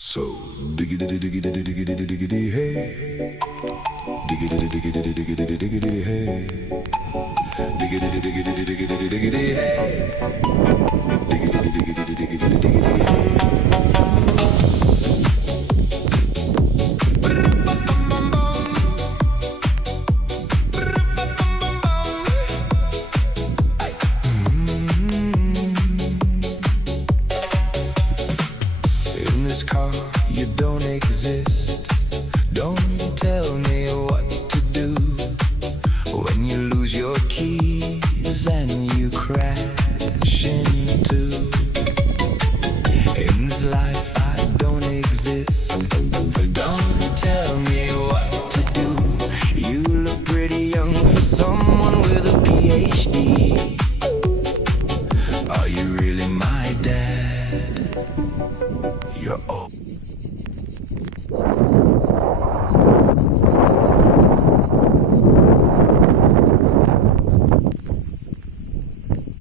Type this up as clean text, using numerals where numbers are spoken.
So diggity diggity diggity diggity hey, diggity diggity diggity diggity hey, diggity diggity diggity diggity hey, diggity diggity diggity diggity hey. In this car, you don't exist. Don't tell me what to do when you lose your keys and you crash into. In this life, I don't exist. Don't tell me what to do. You look pretty young for someone with a PhD. Are you really my dad? You're old.